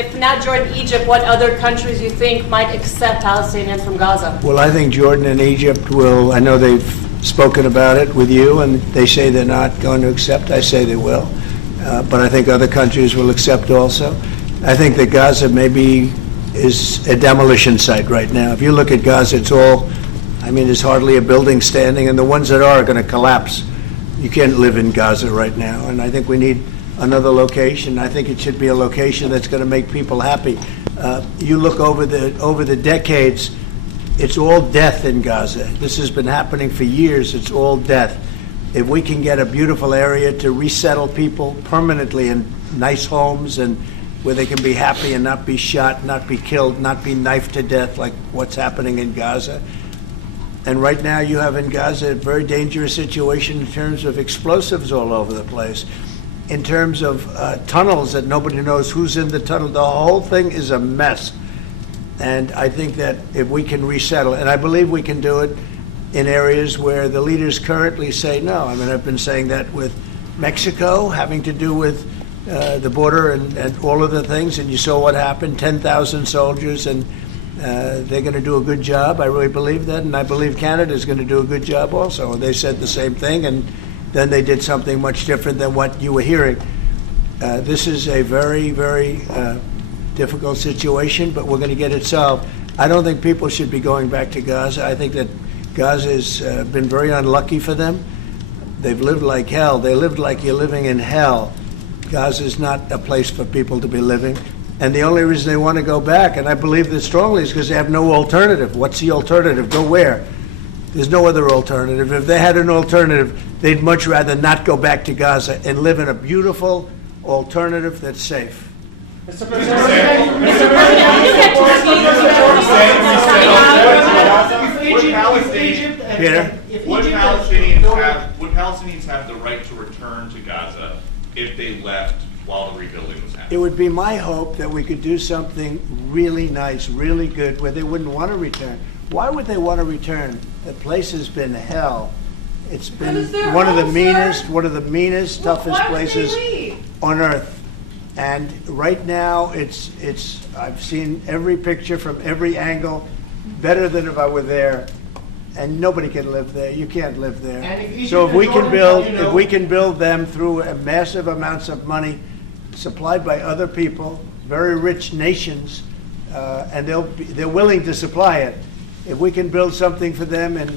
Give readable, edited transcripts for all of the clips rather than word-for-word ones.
if not Jordan, Egypt, what other countries you think might accept Palestinians from Gaza? Well, I think Jordan and Egypt will, I know they've spoken about it with you, and they say they're not going to accept. I say they will. But I think other countries will accept also. I think that Gaza maybe is a demolition site right now. If you look at Gaza, it's all, I mean, there's hardly a building standing, and the ones that are going to collapse. You can't live in Gaza right now, and I think we need another location. I think it should be a location that's going to make people happy. You look over the decades, it's all death in Gaza. This has been happening for years. It's all death. If we can get a beautiful area to resettle people permanently in nice homes and where they can be happy and not be shot, not be killed, not be knifed to death like what's happening in Gaza. And right now you have in Gaza a very dangerous situation in terms of explosives all over the place, in terms of tunnels that nobody knows who's in the tunnel. The whole thing is a mess. And I think that if we can resettle, and I believe we can do it in areas where the leaders currently say no. I mean, I've been saying that with Mexico, having to do with the border and all of the things, and you saw what happened, 10,000 soldiers, and they're going to do a good job. I really believe that, and I believe Canada is going to do a good job also. They said the same thing, and then they did something much different than what you were hearing. This is a very, very difficult situation, but we're going to get it solved. I don't think people should be going back to Gaza. I think that Gaza has been very unlucky for them. They've lived like hell. They lived like you're living in hell. Gaza is not a place for people to be living. And the only reason they want to go back, and I believe this strongly, is because they have no alternative. What's the alternative? Go where? There's no other alternative. If they had an alternative, they'd much rather not go back to Gaza and live in a beautiful alternative that's safe. Mr. President, would Palestinians have the right to return to Gaza if they left while the rebuilding was happening? It would be my hope that we could do something really nice, really good, where they wouldn't want to return. Why would they want to return? The place has been hell. It's been one of the meanest, toughest places on earth. And right now, I've seen every picture from every angle, better than if I were there. And nobody can live there. You can't live there. So if we can build them through massive amounts of money supplied by other people, very rich nations, and they're willing to supply it. If we can build something for them in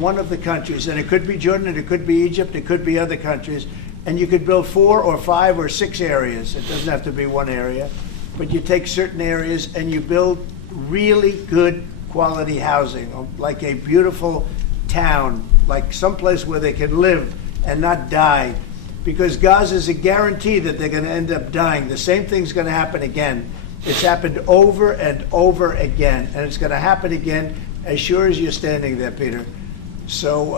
one of the countries, and it could be Jordan, it could be Egypt, it could be other countries, and you could build 4 or 5 or 6 areas. It doesn't have to be one area, but you take certain areas and you build really good quality housing, like a beautiful town, like someplace where they can live and not die. Because Gaza is a guarantee that they're going to end up dying. The same thing's going to happen again. It's happened over and over again, and it's going to happen again as sure as you're standing there, Peter. So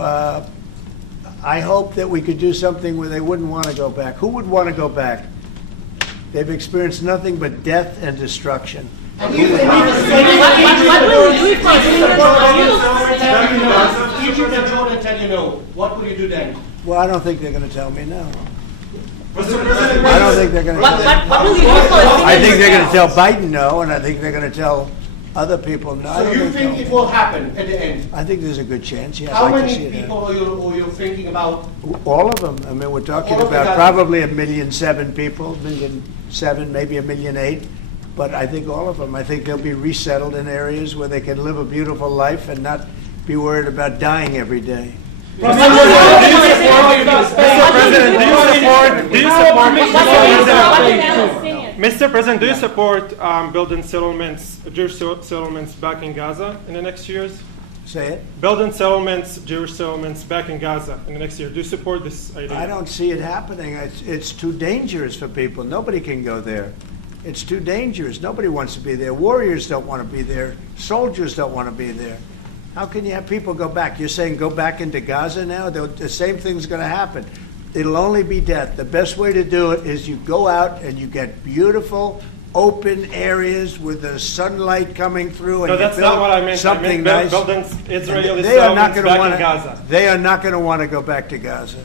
I hope that we could do something where they wouldn't want to go back. Who would want to go back? They've experienced nothing but death and destruction. What will you do? Egypt and Jordan tell you no. What will you do then? Well, I don't think they're going to tell me no. Mr. President, I don't think they're going to tell me. What will you do for I think they're going to tell Biden no, and I think they're going to tell other people no. so you think it will happen at the end? I think there's a good chance. Yeah, How I'd like to see many it people are you thinking about? All of them. I mean, we're talking All of the about guys. probably 1,000,007 people, 1,000,007, maybe 1,000,008. But I think all of them. I think they'll be resettled in areas where they can live a beautiful life and not be worried about dying every day. Mr. President, do you support building settlements, Jewish settlements back in Gaza in the next years? Say it. Building settlements, Jewish settlements back in Gaza in the next year. Do you support this idea? I don't see it happening. It's too dangerous for people. Nobody can go there. It's too dangerous. Nobody wants to be there. Warriors don't want to be there. Soldiers don't want to be there. How can you have people go back? You're saying go back into Gaza now? The same thing's going to happen. It'll only be death. The best way to do it is you go out and you get beautiful, open areas with the sunlight coming through. And no, that's not what I meant. Something I meant nice. building Israeli They are not settlements going to back want in Gaza. They are not going to want to go back to Gaza.